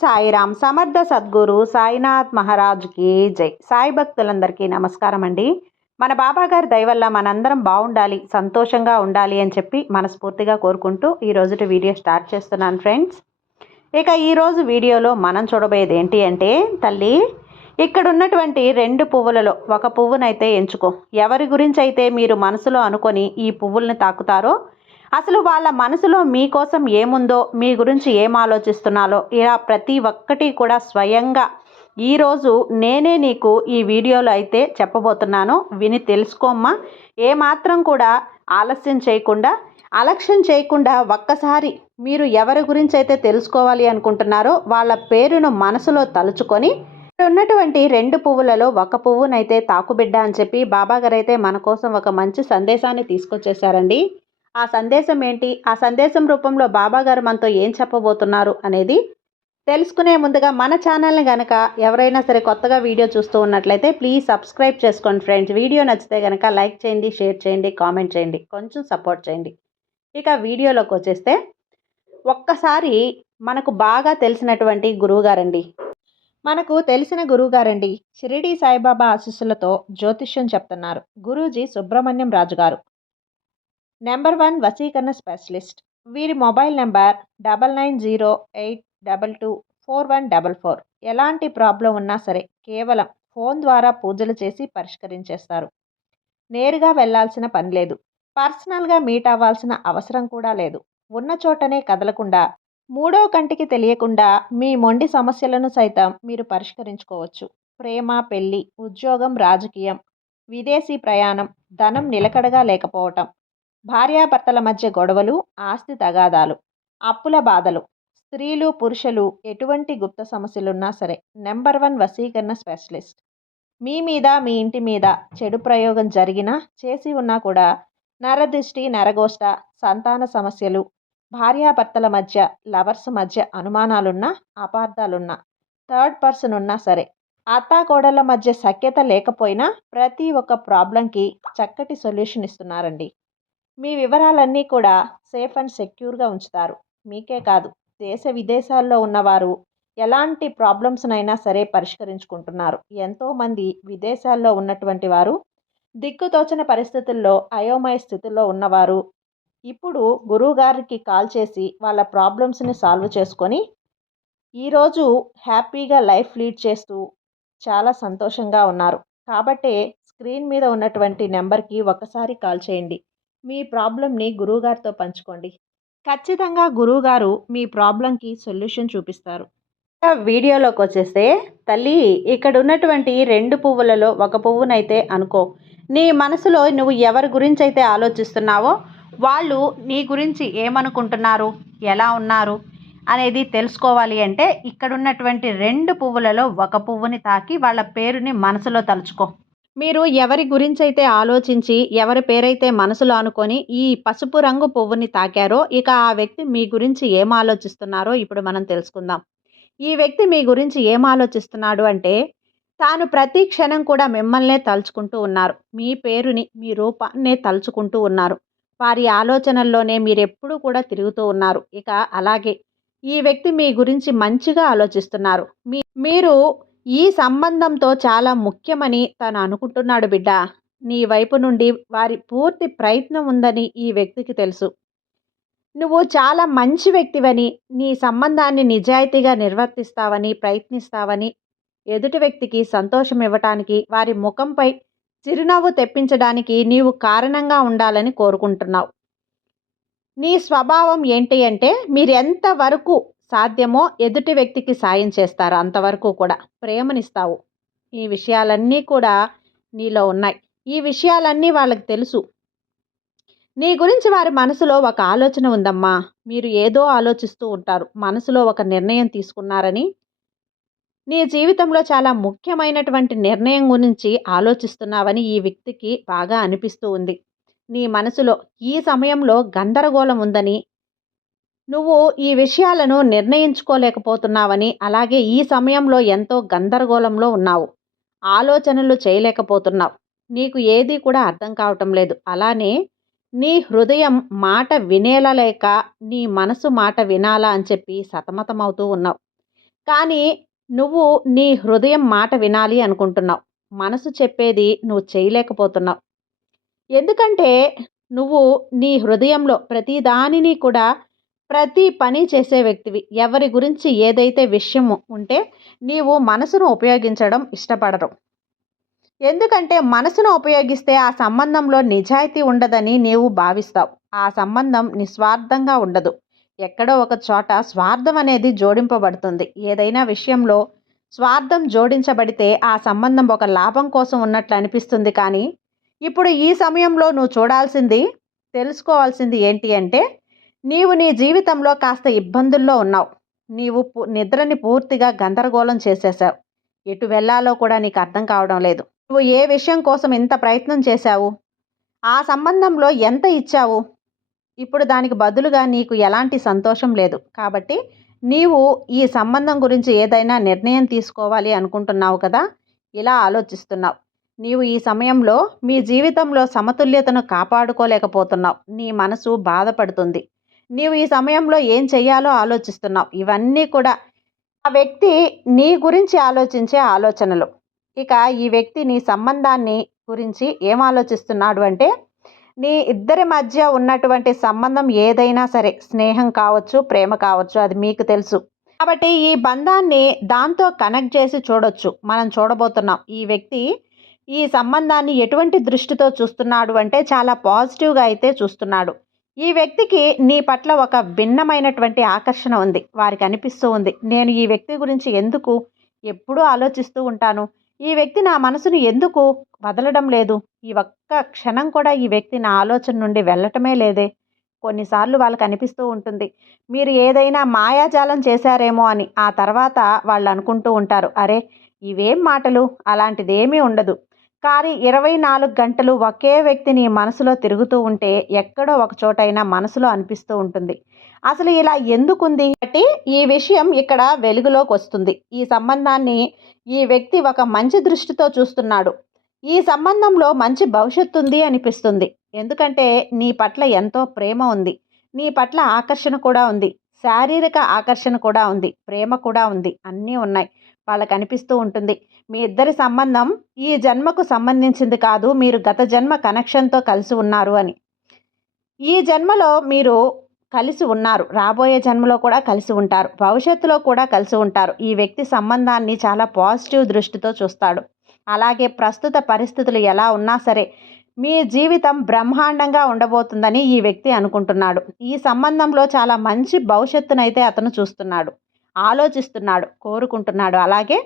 సాయిరామ్ సమర్థ సద్గురు సాయినాథ్ మహారాజ్కి జై. సాయి భక్తులందరికీ నమస్కారం అండి. మన బాబా గారి దయ వల్ల మనందరం బాగుండాలి, సంతోషంగా ఉండాలి అని చెప్పి మనస్ఫూర్తిగా కోరుకుంటూ ఈ రోజుటి వీడియో స్టార్ట్ చేస్తున్నాను ఫ్రెండ్స్. ఇక ఈరోజు వీడియోలో మనం చూడబోయేది ఏంటి అంటే, తల్లి ఇక్కడ ఉన్నటువంటి 2 పువ్వులలో ఒక పువ్వునైతే ఎంచుకో. ఎవరి గురించి అయితే మీరు మనసులో అనుకొని ఈ పువ్వుల్ని తాకుతారో, అసలు వాళ్ళ మనసులో మీకోసం ఏముందో, మీ గురించి ఏం ఆలోచిస్తున్నారో ఇలా ప్రతి ఒక్కటి కూడా స్వయంగా ఈరోజు నేనే నీకు ఈ వీడియోలో అయితే చెప్పబోతున్నాను. విని తెలుసుకోమ్మా. ఏమాత్రం కూడా ఆలస్యం చేయకుండా, అలక్ష్యం చేయకుండా ఒక్కసారి మీరు ఎవరి గురించి అయితే తెలుసుకోవాలి అనుకుంటున్నారో వాళ్ళ పేరును మనసులో తలుచుకొని ఉన్నటువంటి 2 పువ్వులలో ఒక పువ్వునైతే తాకుబిడ్డ అని చెప్పి బాబాగారు అయితే మన కోసం ఒక మంచి సందేశాన్ని తీసుకొచ్చేసారండి. ఆ సందేశం ఏంటి, ఆ సందేశం రూపంలో బాబాగారు మనతో ఏం చెప్పబోతున్నారు అనేది తెలుసుకునే ముందుగా మన ఛానల్ని కనుక ఎవరైనా సరే కొత్తగా వీడియో చూస్తూ ఉన్నట్లయితే ప్లీజ్ సబ్స్క్రైబ్ చేసుకోండి ఫ్రెండ్స్. వీడియో నచ్చితే కనుక లైక్ చేయండి, షేర్ చేయండి, కామెంట్ చేయండి, కొంచెం సపోర్ట్ చేయండి. ఇక వీడియోలోకి వచ్చేస్తే, ఒక్కసారి మనకు బాగా తెలిసినటువంటి గురువుగారండి, మనకు తెలిసిన గురువుగారండి, షిరిడి సాయిబాబా ఆశీస్సులతో జ్యోతిష్యం చెప్తున్నారు గురూజీ సుబ్రహ్మణ్యం రాజు గారు, నెంబర్ 1 వశీకరణ స్పెషలిస్ట్. వీరి మొబైల్ నెంబర్ 9908224144. ఎలాంటి ప్రాబ్లం ఉన్నా సరే కేవలం ఫోన్ ద్వారా పూజలు చేసి పరిష్కరించేస్తారు. నేరుగా వెళ్లాల్సిన పని లేదు, పర్సనల్గా మీట్ అవ్వాల్సిన అవసరం కూడా లేదు. ఉన్న చోటనే కదలకుండా, మూడో కంటికి తెలియకుండా మీ మొండి సమస్యలను సైతం మీరు పరిష్కరించుకోవచ్చు. ప్రేమ, పెళ్లి, ఉద్యోగం, రాజకీయం, విదేశీ ప్రయాణం, ధనం నిలకడగా లేకపోవటం, భార్యాభర్తల మధ్య గొడవలు, ఆస్తి తగాదాలు, అప్పుల బాధలు, స్త్రీలు పురుషులు ఎటువంటి గుప్త సమస్యలున్నా సరే నెంబర్ 1 వశీకరణ స్పెషలిస్ట్. మీ మీద, మీ ఇంటి మీద చెడు ప్రయోగం జరిగినా, చేసి ఉన్నా కూడా నరదృష్టి, నరగోష్ట, సంతాన సమస్యలు, భార్యాభర్తల మధ్య, లవర్స్ మధ్య అనుమానాలున్నా, అపార్థాలున్నా, థర్డ్ పర్సన్ ఉన్నా సరే, అత్తాకోడళ్ళ మధ్య సఖ్యత లేకపోయినా ప్రతి ఒక్క ప్రాబ్లంకి చక్కటి సొల్యూషన్ ఇస్తున్నారండి. మీ వివరాలన్నీ కూడా సేఫ్ అండ్ సెక్యూర్గా ఉంచుతారు. మీకే కాదు, దేశ విదేశాల్లో ఉన్నవారు ఎలాంటి ప్రాబ్లమ్స్నైనా సరే పరిష్కరించుకుంటున్నారు. ఎంతోమంది విదేశాల్లో ఉన్నటువంటి వారు, దిక్కుతోచని పరిస్థితుల్లో అయోమయ స్థితిలో ఉన్నవారు ఇప్పుడు గురువుగారికి కాల్ చేసి వాళ్ళ ప్రాబ్లమ్స్ని సాల్వ్ చేసుకొని ఈరోజు హ్యాపీగా లైఫ్ లీడ్ చేస్తూ చాలా సంతోషంగా ఉన్నారు. కాబట్టే స్క్రీన్ మీద ఉన్నటువంటి నెంబర్కి ఒకసారి కాల్ చేయండి. మీ ప్రాబ్లంని గురువుగారితో పంచుకోండి. ఖచ్చితంగా గురువుగారు మీ ప్రాబ్లంకి సొల్యూషన్ చూపిస్తారు. వీడియోలోకి వచ్చేస్తే, తల్లి ఇక్కడ ఉన్నటువంటి 2 పువ్వులలో ఒక పువ్వునైతే అనుకో. నీ మనసులో నువ్వు ఎవరి గురించి అయితే ఆలోచిస్తున్నావో వాళ్ళు నీ గురించి ఏమనుకుంటున్నారు, ఎలా ఉన్నారు అనేది తెలుసుకోవాలి అంటే ఇక్కడ ఉన్నటువంటి 2 పువ్వులలో ఒక పువ్వుని తాకి వాళ్ళ పేరుని మనసులో తలుచుకో. మీరు ఎవరి గురించి అయితే ఆలోచించి, ఎవరి పేరైతే మనసులో అనుకొని ఈ పసుపు రంగు పువ్వుని తాకారో, ఇక ఆ వ్యక్తి మీ గురించి ఏం ఆలోచిస్తున్నారో ఇప్పుడు మనం తెలుసుకుందాం. ఈ వ్యక్తి మీ గురించి ఏం ఆలోచిస్తున్నాడు అంటే, తాను ప్రతి క్షణం కూడా మిమ్మల్నే తలుచుకుంటూ ఉన్నారు. మీ పేరుని, మీ రూపాన్నే తలుచుకుంటూ ఉన్నారు. వారి ఆలోచనల్లోనే మీరెప్పుడూ కూడా తిరుగుతూ ఉన్నారు. ఇక అలాగే ఈ వ్యక్తి మీ గురించి మంచిగా ఆలోచిస్తున్నారు. మీరు ఈ సంబంధంతో చాలా ముఖ్యమని తను అనుకుంటున్నాడు బిడ్డ. నీ వైపు నుండి వారి పూర్తి ప్రయత్నం ఉందని ఈ వ్యక్తికి తెలుసు. నువ్వు చాలా మంచి వ్యక్తివని, నీ సంబంధాన్ని నిజాయితీగా నిర్వర్తిస్తావని, ప్రయత్నిస్తావని, ఎదుటి వ్యక్తికి సంతోషం ఇవ్వటానికి, వారి ముఖంపై చిరునవ్వు తెప్పించడానికి నీవు కారణంగా ఉండాలని కోరుకుంటున్నావు. నీ స్వభావం ఏంటి అంటే, మీరు ఎంతవరకు సాధ్యమో ఎదుటి వ్యక్తికి సాయం చేస్తారు, అంతవరకు కూడా ప్రేమనిస్తావు. ఈ విషయాలన్నీ కూడా నీలో ఉన్నాయి. ఈ విషయాలన్నీ వాళ్ళకి తెలుసు. నీ గురించి వారి మనసులో ఒక ఆలోచన ఉందమ్మా. మీరు ఏదో ఆలోచిస్తూ ఉంటారు. మనసులో ఒక నిర్ణయం తీసుకున్నారని, నీ జీవితంలో చాలా ముఖ్యమైనటువంటి నిర్ణయం గురించి ఆలోచిస్తున్నావని ఈ వ్యక్తికి బాగా అనిపిస్తూ ఉంది. నీ మనసులో ఈ సమయంలో గందరగోళం ఉందని, నువ్వు ఈ విషయాలను నిర్ణయించుకోలేకపోతున్నావని, అలాగే ఈ సమయంలో ఎంతో గందరగోళంలో ఉన్నావు. ఆలోచనలు చేయలేకపోతున్నావు. నీకు ఏది కూడా అర్థం కావటం లేదు. అలానే నీ హృదయం మాట వినేలా లేక నీ మనసు మాట వినాలా అని చెప్పి సతమతమవుతూ ఉన్నావు. కానీ నువ్వు నీ హృదయం మాట వినాలి అనుకుంటున్నావు. మనసు చెప్పేది నువ్వు చేయలేకపోతున్నావు. ఎందుకంటే నువ్వు నీ హృదయంలో ప్రతి దానిని కూడా ప్రతి పని చేసే వ్యక్తివి. ఎవరి గురించి ఏదైతే విషయము ఉంటే నీవు మనసును ఉపయోగించడం ఇష్టపడరు. ఎందుకంటే మనసును ఉపయోగిస్తే ఆ సంబంధంలో నిజాయితీ ఉండదని నీవు భావిస్తావు. ఆ సంబంధం నిస్వార్థంగా ఉండదు. ఎక్కడో ఒక చోట స్వార్థం అనేది జోడింపబడుతుంది. ఏదైనా విషయంలో స్వార్థం జోడించబడితే ఆ సంబంధం ఒక లాభం కోసం ఉన్నట్లు అనిపిస్తుంది. కానీ ఇప్పుడు ఈ సమయంలో నువ్వు చూడాల్సింది, తెలుసుకోవాల్సింది ఏంటి అంటే, నీవు నీ జీవితంలో కాస్త ఇబ్బందుల్లో ఉన్నావు. నీవు నిద్రని పూర్తిగా గందరగోళం చేసేసావు. ఎటు వెళ్ళాలో కూడా నీకు అర్థం కావడం లేదు. నువ్వు ఏ విషయం కోసం ఇంత ప్రయత్నం చేశావు? ఆ సంబంధంలో ఎంత ఇచ్చావు? ఇప్పుడు దానికి బదులుగా నీకు ఎలాంటి సంతోషం లేదు. కాబట్టి నీవు ఈ సంబంధం గురించి ఏదైనా నిర్ణయం తీసుకోవాలి అనుకుంటున్నావు కదా! ఇలా ఆలోచిస్తున్నావు. నీవు ఈ సమయంలో మీ జీవితంలో సమతుల్యతను కాపాడుకోలేకపోతున్నావు. నీ మనసు బాధపడుతుంది. నీవు ఈ సమయంలో ఏం చెయ్యాలో ఆలోచిస్తున్నావు. ఇవన్నీ కూడా ఆ వ్యక్తి నీ గురించి ఆలోచించే ఆలోచనలు. ఇక ఈ వ్యక్తి నీ సంబంధాన్ని గురించి ఏం ఆలోచిస్తున్నాడు అంటే, నీ ఇద్దరి మధ్య ఉన్నటువంటి సంబంధం ఏదైనా సరే, స్నేహం కావచ్చు, ప్రేమ కావచ్చు, అది మీకు తెలుసు. కాబట్టి ఈ బంధాన్ని దాంతో కనెక్ట్ చేసి చూడొచ్చు. మనం చూడబోతున్నాం. ఈ వ్యక్తి ఈ సంబంధాన్ని ఎటువంటి దృష్టితో చూస్తున్నాడు అంటే, చాలా పాజిటివ్గా అయితే చూస్తున్నాడు. ఈ వ్యక్తికి నీ పట్ల ఒక భిన్నమైనటువంటి ఆకర్షణ ఉంది. వారికి అనిపిస్తూ ఉంది, నేను ఈ వ్యక్తి గురించి ఎందుకు ఎప్పుడూ ఆలోచిస్తూ ఉంటాను, ఈ వ్యక్తి నా మనసును ఎందుకు వదలడం లేదు, ఈ ఒక్క క్షణం కూడా ఈ వ్యక్తి నా ఆలోచన నుండి వెళ్ళటమే లేదే. కొన్నిసార్లు వాళ్ళకి అనిపిస్తూ ఉంటుంది, మీరు ఏదైనా మాయాజాలం చేశారేమో అని. ఆ తర్వాత వాళ్ళు అనుకుంటూ ఉంటారు, అరే ఇవేం మాటలు, అలాంటిదేమీ ఉండదు. కానీ 24 గంటలు ఒకే వ్యక్తి నీ మనసులో తిరుగుతూ ఉంటే ఎక్కడో ఒక చోటైనా మనసులో అనిపిస్తూ ఉంటుంది, అసలు ఇలా ఎందుకుంది. కాబట్టి ఈ విషయం ఇక్కడ వెలుగులోకి వస్తుంది. ఈ సంబంధాన్ని ఈ వ్యక్తి ఒక మంచి దృష్టితో చూస్తున్నాడు. ఈ సంబంధంలో మంచి భవిష్యత్తు ఉంది అనిపిస్తుంది. ఎందుకంటే నీ పట్ల ఎంతో ప్రేమ ఉంది. నీ పట్ల ఆకర్షణ కూడా ఉంది. శారీరక ఆకర్షణ కూడా ఉంది. ప్రేమ కూడా ఉంది. అన్నీ ఉన్నాయి. వాళ్ళకి అనిపిస్తూ ఉంటుంది, మీ ఇద్దరి సంబంధం ఈ జన్మకు సంబంధించింది కాదు, మీరు గత జన్మ కనెక్షన్తో కలిసి ఉన్నారు అని. ఈ జన్మలో మీరు కలిసి ఉన్నారు, రాబోయే జన్మలో కూడా కలిసి ఉంటారు, భవిష్యత్తులో కూడా కలిసి ఉంటారు. ఈ వ్యక్తి సంబంధాన్ని చాలా పాజిటివ్ దృష్టితో చూస్తాడు. అలాగే ప్రస్తుత పరిస్థితులు ఎలా ఉన్నా సరే మీ జీవితం బ్రహ్మాండంగా ఉండబోతుందని ఈ వ్యక్తి అనుకుంటున్నాడు. ఈ సంబంధంలో చాలా మంచి భవిష్యత్తునైతే అతను చూస్తున్నాడు, ఆలోచిస్తున్నాడు, కోరుకుంటున్నాడు. అలాగే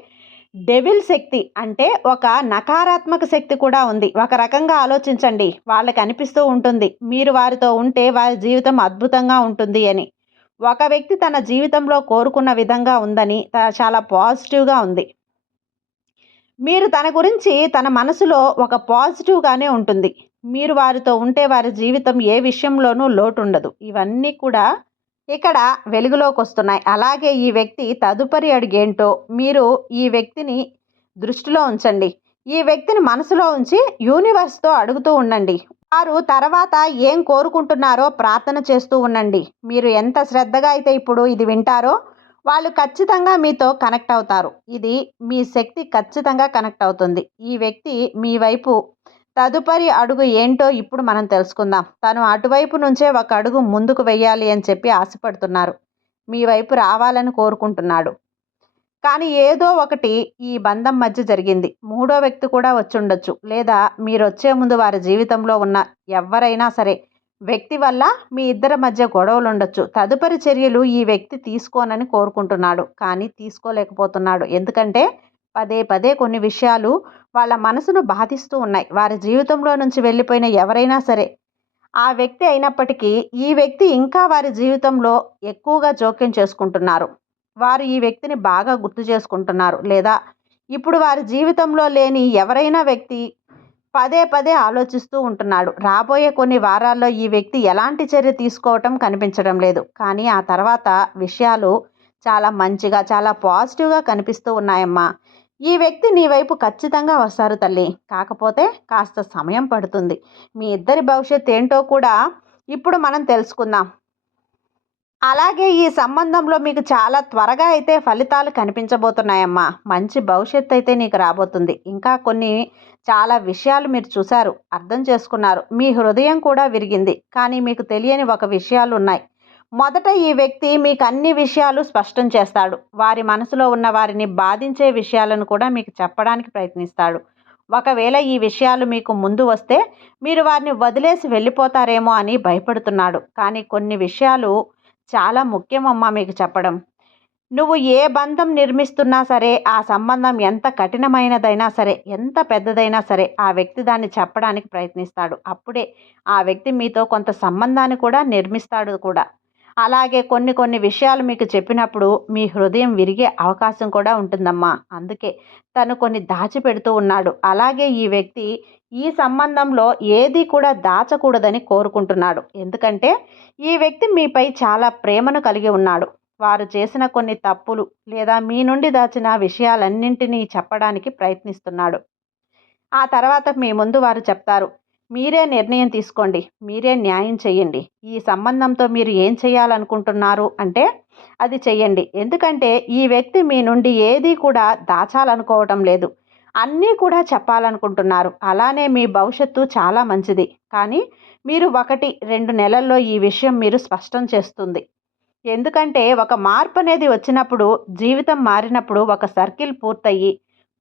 డెవిల్ శక్తి అంటే ఒక నకారాత్మక శక్తి కూడా ఉంది. ఒక రకంగా ఆలోచించండి, వాళ్ళకి అనిపిస్తూ ఉంటుంది మీరు వారితో ఉంటే వారి జీవితం అద్భుతంగా ఉంటుంది అని. ఒక వ్యక్తి తన జీవితంలో కోరుకున్న విధంగా ఉందని, చాలా పాజిటివ్గా ఉంది. మీరు తన గురించి తన మనసులో ఒక పాజిటివ్గానే ఉంటుంది. మీరు వారితో ఉంటే వారి జీవితం ఏ విషయంలోనూ లోటు ఉండదు. ఇవన్నీ కూడా ఇక్కడ వెలుగులోకి వస్తున్నాయి. అలాగే ఈ వ్యక్తి తదుపరి అడుగేంటో మీరు ఈ వ్యక్తిని దృష్టిలో ఉంచండి. ఈ వ్యక్తిని మనసులో ఉంచి యూనివర్స్తో అడుగుతూ ఉండండి. వారు తర్వాత ఏం కోరుకుంటున్నారో ప్రార్థన చేస్తూ ఉండండి. మీరు ఎంత శ్రద్ధగా అయితే ఇప్పుడు ఇది వింటారో వాళ్ళు ఖచ్చితంగా మీతో కనెక్ట్ అవుతారు. ఇది మీ శక్తి ఖచ్చితంగా కనెక్ట్ అవుతుంది. ఈ వ్యక్తి మీ వైపు తదుపరి అడుగు ఏంటో ఇప్పుడు మనం తెలుసుకుందాం. తను అటువైపు నుంచే ఒక అడుగు ముందుకు వెయ్యాలి అని చెప్పి ఆశపడుతున్నారు. మీ వైపు రావాలని కోరుకుంటున్నాడు. కానీ ఏదో ఒకటి ఈ బంధం మధ్య జరిగింది. మూడో వ్యక్తి కూడా వచ్చుండొచ్చు. లేదా మీరు వచ్చే ముందు వారి జీవితంలో ఉన్న ఎవరైనా సరే వ్యక్తి వల్ల మీ ఇద్దరి మధ్య గొడవలు ఉండొచ్చు. తదుపరి చర్యలు ఈ వ్యక్తి తీసుకోనని కోరుకుంటున్నాడు, కానీ తీసుకోలేకపోతున్నాడు. ఎందుకంటే పదే పదే కొన్ని విషయాలు వాళ్ళ మనసును బాధిస్తూ ఉన్నాయి. వారి జీవితంలో నుంచి వెళ్ళిపోయిన ఎవరైనా సరే ఆ వ్యక్తి అయినప్పటికీ ఈ వ్యక్తి ఇంకా వారి జీవితంలో ఎక్కువగా జోక్యం చేసుకుంటున్నారు. వారు ఈ వ్యక్తిని బాగా గుర్తు చేసుకుంటున్నారు. లేదా ఇప్పుడు వారి జీవితంలో లేని ఎవరైనా వ్యక్తి పదే పదే ఆలోచిస్తూ ఉంటున్నాడు. రాబోయే కొన్ని వారాల్లో ఈ వ్యక్తి ఎలాంటి చర్య తీసుకోవటం కనిపించడం లేదు. కానీ ఆ తర్వాత విషయాలు చాలా మంచిగా, చాలా పాజిటివ్గా కనిపిస్తూ ఉన్నాయమ్మా. ఈ వ్యక్తి నీ వైపు ఖచ్చితంగా వస్తారు తల్లి. కాకపోతే కాస్త సమయం పడుతుంది. మీ ఇద్దరి భవిష్యత్ ఏంటో కూడా ఇప్పుడు మనం తెలుసుకుందాం. అలాగే ఈ సంబంధంలో మీకు చాలా త్వరగా అయితే ఫలితాలు కనిపించబోతున్నాయమ్మా. మంచి భవిష్యత్తు అయితే నీకు రాబోతుంది. ఇంకా కొన్ని చాలా విషయాలు మీరు చూసారు, అర్థం చేసుకున్నారు. మీ హృదయం కూడా విరిగింది. కానీ మీకు తెలియని ఒక విషయాలు ఉన్నాయి. మొదట ఈ వ్యక్తి మీకు అన్ని విషయాలు స్పష్టం చేస్తాడు. వారి మనసులో ఉన్న వారిని బాధించే విషయాలను కూడా మీకు చెప్పడానికి ప్రయత్నిస్తాడు. ఒకవేళ ఈ విషయాలు మీకు ముందు వస్తే మీరు వారిని వదిలేసి వెళ్ళిపోతారేమో అని భయపడుతున్నాడు. కానీ కొన్ని విషయాలు చాలా ముఖ్యమమ్మా మీకు చెప్పడం. నువ్వు ఏ బంధం నిర్మిస్తున్నా సరే, ఆ సంబంధం ఎంత కఠినమైనదైనా సరే, ఎంత పెద్దదైనా సరే, ఆ వ్యక్తి దాన్ని చెప్పడానికి ప్రయత్నిస్తాడు. అప్పుడే ఆ వ్యక్తి మీతో కొంత సంబంధాన్ని కూడా నిర్మిస్తాడు కూడా. అలాగే కొన్ని కొన్ని విషయాలు మీకు చెప్పినప్పుడు మీ హృదయం విరిగే అవకాశం కూడా ఉంటుందమ్మా. అందుకే తను కొన్ని దాచిపెడుతూ ఉన్నాడు. అలాగే ఈ వ్యక్తి ఈ సంబంధంలో ఏది కూడా దాచకూడదని కోరుకుంటున్నాడు. ఎందుకంటే ఈ వ్యక్తి మీపై చాలా ప్రేమను కలిగి ఉన్నాడు. వారు చేసిన కొన్ని తప్పులు లేదా మీ నుండి దాచిన విషయాలన్నింటినీ చెప్పడానికి ప్రయత్నిస్తున్నాడు. ఆ తర్వాత మీ ముందు వారు చెప్తారు, మీరే నిర్ణయం తీసుకోండి, మీరే న్యాయం చేయండి. ఈ సంబంధంతో మీరు ఏం చేయాలనుకుంటున్నారు అంటే అది చెయ్యండి. ఎందుకంటే ఈ వ్యక్తి మీ నుండి ఏది కూడా దాచాలనుకోవటం లేదు. అన్నీ కూడా చెప్పాలనుకుంటున్నారు. అలానే మీ భవిష్యత్తు చాలా మంచిది. కానీ మీరు 1-2 నెలల్లో ఈ విషయం మీరు స్పష్టం చేస్తుంది. ఎందుకంటే ఒక మార్పు అనేది వచ్చినప్పుడు, జీవితం మారినప్పుడు ఒక సర్కిల్ పూర్తయ్యి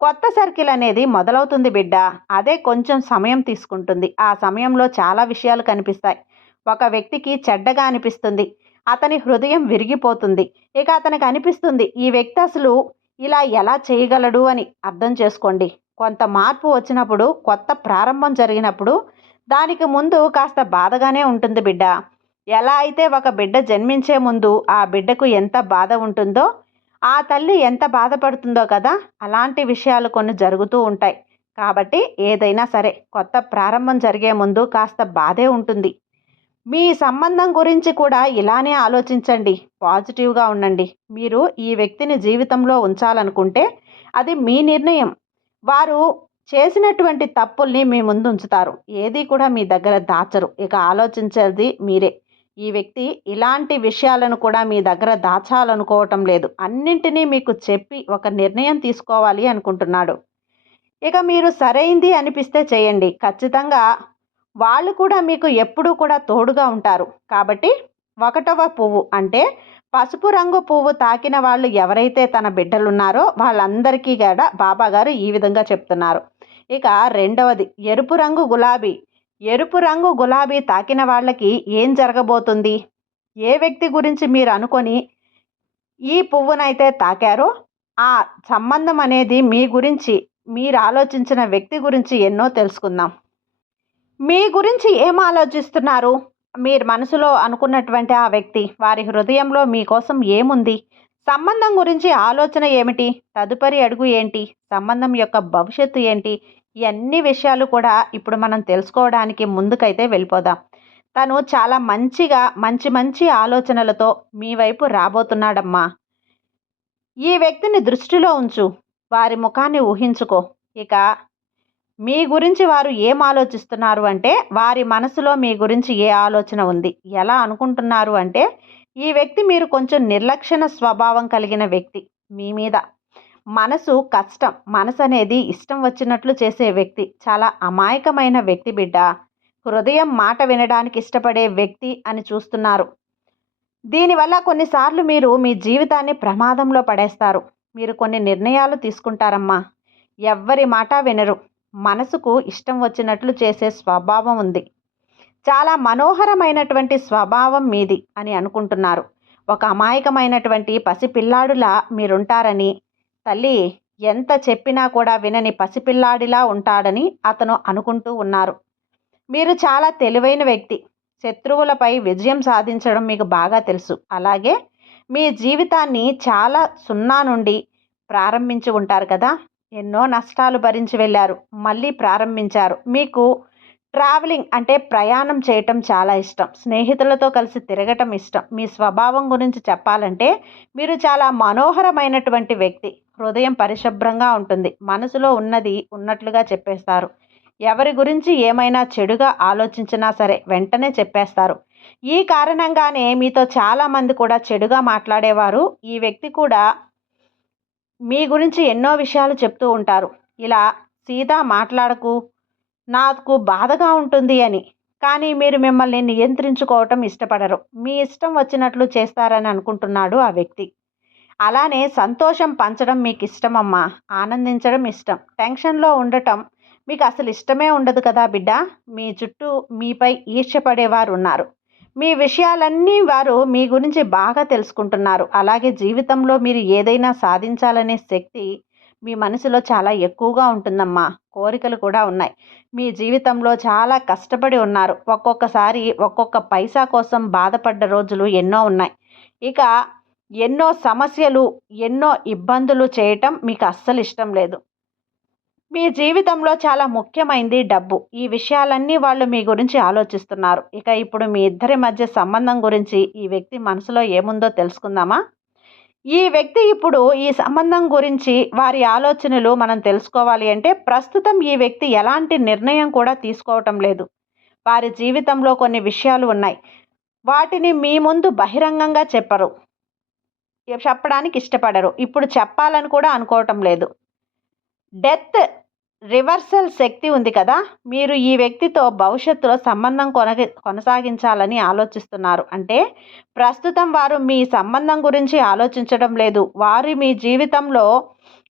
కొత్త సర్కిల్ అనేది మొదలవుతుంది బిడ్డ. అదే కొంచెం సమయం తీసుకుంటుంది. ఆ సమయంలో చాలా విషయాలు కనిపిస్తాయి. ఒక వ్యక్తికి చెడ్డగా అనిపిస్తుంది. అతని హృదయం విరిగిపోతుంది. ఇక అతనికి అనిపిస్తుంది, ఈ వ్యక్తి అసలు ఇలా ఎలా చేయగలడు అని. అర్థం చేసుకోండి. కొంత మార్పు వచ్చినప్పుడు, కొత్త ప్రారంభం జరిగినప్పుడు దానికి ముందు కాస్త బాధగానే ఉంటుంది బిడ్డ. ఎలా అయితే ఒక బిడ్డ జన్మించే ముందు ఆ బిడ్డకు ఎంత బాధ ఉంటుందో, ఆ తల్లి ఎంత బాధపడుతుందో కదా, అలాంటి విషయాలు కొన్ని జరుగుతూ ఉంటాయి. కాబట్టి ఏదైనా సరే కొత్త ప్రారంభం జరిగే ముందు కాస్త బాధే ఉంటుంది. మీ సంబంధం గురించి కూడా ఇలానే ఆలోచించండి. పాజిటివ్గా ఉండండి. మీరు ఈ వ్యక్తిని జీవితంలో ఉంచాలనుకుంటే అది మీ నిర్ణయం. వారు చేసినటువంటి తప్పుల్ని మీ ముందు ఉంచుతారు. ఏది కూడా మీ దగ్గర దాచరు. ఇక ఆలోచించేది మీరే. ఈ వ్యక్తి ఇలాంటి విషయాలను కూడా మీ దగ్గర దాచాలనుకోవటం లేదు. అన్నింటినీ మీకు చెప్పి ఒక నిర్ణయం తీసుకోవాలి అనుకుంటున్నాడు. ఇక మీరు సరైంది అనిపిస్తే చేయండి. ఖచ్చితంగా వాళ్ళు కూడా మీకు ఎప్పుడూ కూడా తోడుగా ఉంటారు. కాబట్టి 1వ పువ్వు అంటే పసుపు రంగు పువ్వు తాకిన వాళ్ళు ఎవరైతే తన బిడ్డలున్నారో వాళ్ళందరికీ కూడా బాబాగారు ఈ విధంగా చెప్తున్నారు. ఇక 2వది ఎరుపు రంగు గులాబీ. ఎరుపు రంగు గులాబీ తాకిన వాళ్ళకి ఏం జరగబోతుంది? ఏ వ్యక్తి గురించి మీరు అనుకొని ఈ పువ్వునైతే తాకారో ఆ సంబంధం అనేది మీ గురించి, మీరు ఆలోచించిన వ్యక్తి గురించి ఎన్నో తెలుసుకుందాం. మీ గురించి ఏం ఆలోచిస్తున్నారు? మీరు మనసులో అనుకున్నటువంటి ఆ వ్యక్తి, వారి హృదయంలో మీకోసం ఏముంది? సంబంధం గురించి ఆలోచన ఏమిటి? తదుపరి అడుగు ఏంటి? సంబంధం యొక్క భవిష్యత్తు ఏంటి? ఈ అన్ని విషయాలు కూడా ఇప్పుడు మనం తెలుసుకోవడానికి ముందుకైతే వెళ్ళిపోదాం. తను చాలా మంచిగా మంచి మంచి ఆలోచనలతో మీ వైపు రాబోతున్నాడమ్మా. ఈ వ్యక్తిని దృష్టిలో ఉంచు. వారి ముఖాన్ని ఊహించుకో. ఇక మీ గురించి వారు ఏం ఆలోచిస్తున్నారు అంటే, వారి మనసులో మీ గురించి ఏ ఆలోచన ఉంది, ఎలా అనుకుంటున్నారు అంటే, ఈ వ్యక్తి మీరు కొంచెం నిర్లక్షణ స్వభావం కలిగిన వ్యక్తి. మీ మీద మనసు కష్టం, మనసు అనేది ఇష్టం వచ్చినట్లు చేసే వ్యక్తి, చాలా అమాయకమైన వ్యక్తి బిడ్డ. హృదయం మాట వినడానికి ఇష్టపడే వ్యక్తి అని చూస్తున్నారు. దీనివల్ల కొన్నిసార్లు మీరు మీ జీవితాన్ని ప్రమాదంలో పడేస్తారు. మీరు కొన్ని నిర్ణయాలు తీసుకుంటారమ్మా. ఎవ్వరి మాట వినరు. మనసుకు ఇష్టం వచ్చినట్లు చేసే స్వభావం ఉంది. చాలా మనోహరమైనటువంటి స్వభావం మీది అని అనుకుంటున్నారు. ఒక అమాయకమైనటువంటి పసిపిల్లాడులా మీరుంటారని, తల్లి ఎంత చెప్పినా కూడా వినని పసిపిల్లాడిలా ఉంటాడని అతను అనుకుంటూ ఉన్నారు. మీరు చాలా తెలివైన వ్యక్తి. శత్రువులపై విజయం సాధించడం మీకు బాగా తెలుసు. అలాగే మీ జీవితాన్ని చాలా సున్నా నుండి ప్రారంభించి ఉంటారు కదా. ఎన్నో నష్టాలు భరించి వెళ్ళారు, మళ్ళీ ప్రారంభించారు. మీకు ట్రావెలింగ్ అంటే ప్రయాణం చేయటం చాలా ఇష్టం. స్నేహితులతో కలిసి తిరగటం ఇష్టం. మీ స్వభావం గురించి చెప్పాలంటే మీరు చాలా మనోహరమైనటువంటి వ్యక్తి. హృదయం పరిశుభ్రంగా ఉంటుంది. మనసులో ఉన్నది ఉన్నట్లుగా చెప్పేస్తారు. ఎవరి గురించి ఏమైనా చెడుగా ఆలోచించినా సరే వెంటనే చెప్పేస్తారు. ఈ కారణంగానే మీతో చాలామంది కూడా చెడుగా మాట్లాడేవారు. ఈ వ్యక్తి కూడా మీ గురించి ఎన్నో విషయాలు చెప్తూ ఉంటారు. ఇలా సీత మాట్లాడకు, నాకు బాధగా ఉంటుంది అని. కానీ మీరు మిమ్మల్ని నియంత్రించుకోవటం ఇష్టపడరు. మీ ఇష్టం వచ్చినట్లు చేస్తారని అనుకుంటున్నాడు ఆ వ్యక్తి. అలానే సంతోషం పంచడం మీకు ఇష్టమమ్మా. ఆనందించడం ఇష్టం. టెన్షన్‌లో ఉండటం మీకు అసలు ఇష్టమే ఉండదు కదా బిడ్డ. మీ చుట్టూ మీపై ఈర్ష్యపడేవారున్నారు. మీ విషయాలన్నీ వారు మీ గురించి బాగా తెలుసుకుంటున్నారు. అలాగే జీవితంలో మీరు ఏదైనా సాధించాలనే శక్తి మీ మనసులో చాలా ఎక్కువగా ఉంటుందమ్మా. కోరికలు కూడా ఉన్నాయి. మీ జీవితంలో చాలా కష్టపడి ఉన్నారు. ఒక్కొక్కసారి ఒక్కొక్క పైసా కోసం బాధపడ్డ రోజులు ఎన్నో ఉన్నాయి. ఇక ఎన్నో సమస్యలు, ఎన్నో ఇబ్బందులు చేయటం మీకు అస్సలు ఇష్టం లేదు. మీ జీవితంలో చాలా ముఖ్యమైనది డబ్బు. ఈ విషయాలన్నీ వాళ్ళు మీ గురించి ఆలోచిస్తున్నారు. ఇక ఇప్పుడు మీ ఇద్దరి మధ్య సంబంధం గురించి ఈ వ్యక్తి మనసులో ఏముందో తెలుసుకుందామా? ఈ వ్యక్తి ఇప్పుడు ఈ సంబంధం గురించి వారి ఆలోచనలు మనం తెలుసుకోవాలి అంటే ప్రస్తుతం ఈ వ్యక్తి ఎలాంటి నిర్ణయం కూడా తీసుకోవటం లేదు. వారి జీవితంలో కొన్ని విషయాలు ఉన్నాయి. వాటిని మీ ముందు బహిరంగంగా చెప్పడానికి ఇష్టపడరు. ఇప్పుడు చెప్పాలని కూడా అనుకోవటం లేదు. డెత్ రివర్సల్ శక్తి ఉంది కదా! మీరు ఈ వ్యక్తితో భవిష్యత్తులో సంబంధం కొనసాగించాలని ఆలోచిస్తున్నారు. అంటే ప్రస్తుతం వారు మీ సంబంధం గురించి ఆలోచించడం లేదు. వారు మీ జీవితంలో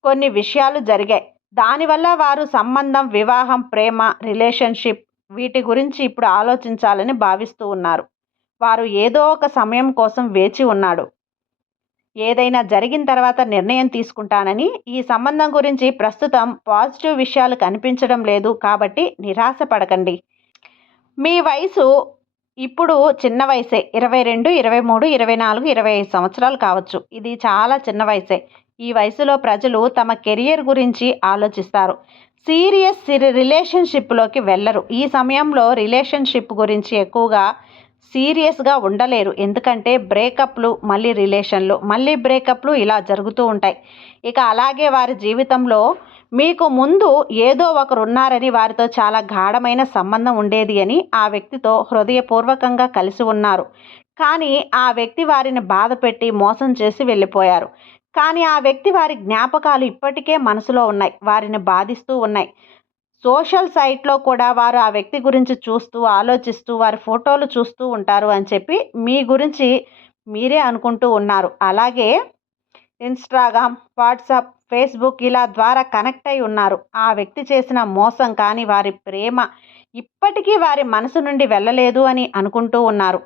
కొన్ని విషయాలు జరిగాయి. దానివల్ల వారు సంబంధం, వివాహం, ప్రేమ, రిలేషన్‌షిప్ వీటి గురించి ఇప్పుడు ఆలోచించాలని భావిస్తూ ఉన్నారు. వారు ఏదో ఒక సమయం కోసం వేచి ఉన్నాడు. ఏదైనా జరిగిన తర్వాత నిర్ణయం తీసుకుంటానని. ఈ సంబంధం గురించి ప్రస్తుతం పాజిటివ్ విషయాలు కనిపించడం లేదు. కాబట్టి నిరాశ పడకండి. మీ వయసు ఇప్పుడు చిన్న వయసే. 22, 23, 24, 25 సంవత్సరాలు కావచ్చు. ఇది చాలా చిన్న వయసే. ఈ వయసులో ప్రజలు తమ కెరియర్ గురించి ఆలోచిస్తారు. సీరియస్ రిలేషన్‌షిప్‌లోకి వెళ్ళరు. ఈ సమయంలో రిలేషన్‌షిప్ గురించి ఎక్కువగా సీరియస్‌గా ఉండలేరు. ఎందుకంటే బ్రేకప్‌లు, మళ్ళీ రిలేషన్‌లు, మళ్ళీ బ్రేకప్‌లు ఇలా జరుగుతూ ఉంటాయి. ఇక అలాగే వారి జీవితంలో మీకు ముందు ఏదో ఒకరున్నారని, వారితో చాలా గాఢమైన సంబంధం ఉండేది అని ఆ వ్యక్తితో హృదయపూర్వకంగా కలిసి ఉన్నారు. కానీ ఆ వ్యక్తి వారిని బాధపెట్టి మోసం చేసి వెళ్ళిపోయారు. కానీ ఆ వ్యక్తి వారి జ్ఞాపకాలు ఇప్పటికే మనసులో ఉన్నాయి. వారిని బాధిస్తూ ఉన్నాయి. సోషల్ సైట్‌లో కూడా వారు ఆ వ్యక్తి గురించి చూస్తూ, ఆలోచిస్తూ, వారి ఫోటోలు చూస్తూ ఉంటారు అని చెప్పి మీ గురించి మీరే అనుకుంటూ ఉన్నారు. అలాగే ఇన్‌స్టాగ్రామ్, వాట్సాప్, ఫేస్‌బుక్ ఇలా ద్వారా కనెక్ట్ అయి ఉన్నారు. ఆ వ్యక్తి చేసిన మోసం కానీ, వారి ప్రేమ ఇప్పటికీ వారి మనసు నుండి వెళ్ళలేదు అని అనుకుంటూ ఉన్నారు.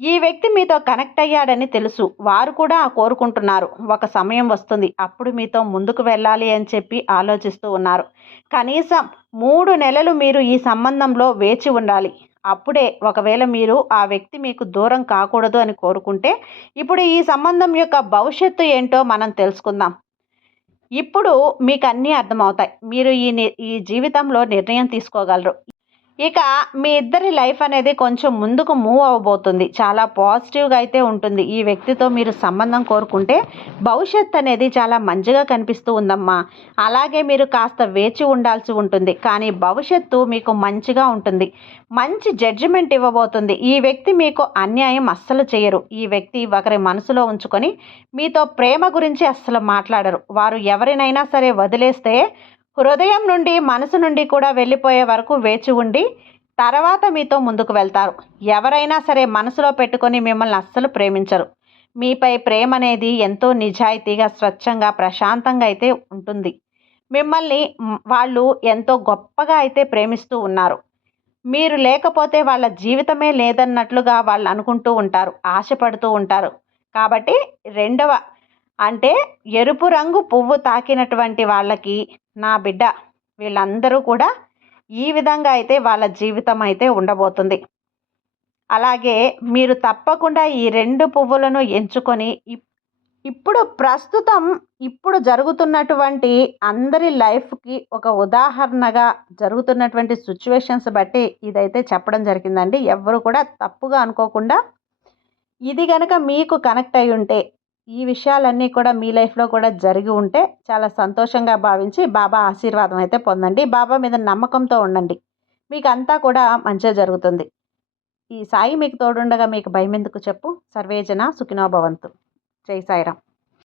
ఈ వ్యక్తి మీతో కనెక్ట్ అయ్యాడని తెలుసు. వారు కూడా కోరుకుంటున్నారు. ఒక సమయం వస్తుంది. అప్పుడు మీతో ముందుకు వెళ్ళాలి అని చెప్పి ఆలోచిస్తూ ఉన్నారు. కనీసం 3 నెలలు మీరు ఈ సంబంధంలో వేచి ఉండాలి. అప్పుడే ఒకవేళ మీరు ఆ వ్యక్తి మీకు దూరం కాకూడదు అని కోరుకుంటే, ఇప్పుడు ఈ సంబంధం యొక్క భవిష్యత్తు ఏంటో మనం తెలుసుకుందాం. ఇప్పుడు మీకన్నీ అర్థమవుతాయి. మీరు ఈ జీవితంలో నిర్ణయం తీసుకోగలరు. ఇక మీ ఇద్దరి లైఫ్ అనేది కొంచెం ముందుకు మూవ్ అవ్వబోతుంది. చాలా పాజిటివ్‌గా అయితే ఉంటుంది. ఈ వ్యక్తితో మీరు సంబంధం కోరుకుంటే భవిష్యత్ అనేది చాలా మంచిగా కనిపిస్తూ ఉందమ్మా. అలాగే మీరు కాస్త వేచి ఉండాల్సి ఉంటుంది. కానీ భవిష్యత్తు మీకు మంచిగా ఉంటుంది. మంచి జడ్జిమెంట్ ఇవ్వబోతుంది. ఈ వ్యక్తి మీకు అన్యాయం అస్సలు చేయరు. ఈ వ్యక్తి ఒకరి మనసులో ఉంచుకొని మీతో ప్రేమ గురించి అస్సలు మాట్లాడరు. వారు ఎవరినైనా సరే వదిలేస్తే హృదయం నుండి, మనసు నుండి కూడా వెళ్ళిపోయే వరకు వేచి ఉండి తర్వాత మీతో ముందుకు వెళ్తారు. ఎవరైనా సరే మనసులో పెట్టుకొని మిమ్మల్ని అస్సలు ప్రేమించరు. మీపై ప్రేమ అనేది ఎంతో నిజాయితీగా, స్వచ్ఛంగా, ప్రశాంతంగా అయితే ఉంటుంది. మిమ్మల్ని వాళ్ళు ఎంతో గొప్పగా అయితే ప్రేమిస్తూ ఉన్నారు. మీరు లేకపోతే వాళ్ళ జీవితమే లేదన్నట్లుగా వాళ్ళు అనుకుంటూ ఉంటారు, ఆశపడుతూ ఉంటారు. కాబట్టి రెండవ అంటే ఎరుపు రంగు పువ్వు తాకినటువంటి వాళ్ళకి నా బిడ్డ వీళ్ళందరూ కూడా ఈ విధంగా అయితే వాళ్ళ జీవితం అయితే ఉండబోతుంది. అలాగే మీరు తప్పకుండా ఈ 2 పువ్వులను ఎంచుకొని ఇప్పుడు ప్రస్తుతం ఇప్పుడు జరుగుతున్నటువంటి అందరి లైఫ్‌కి ఒక ఉదాహరణగా జరుగుతున్నటువంటి సిట్యుయేషన్స్ బట్టి ఇదైతే చెప్పడం జరిగిందండి. ఎవ్వరు కూడా తప్పుగా అనుకోకుండా ఇది గనక మీకు కనెక్ట్ అయ్యి ఉంటే, ఈ విషయాలన్నీ కూడా మీ లైఫ్‌లో కూడా జరిగి ఉంటే చాలా సంతోషంగా భావించి బాబా ఆశీర్వాదం అయితే పొందండి. బాబా మీద నమ్మకంతో ఉండండి. మీకంతా కూడా మంచే జరుగుతుంది. ఈ సాయి మీకు తోడుండగా మీకు భయమెందుకు చెప్పు. సర్వేజన సుఖినో భవంతు. జై సాయిరాం.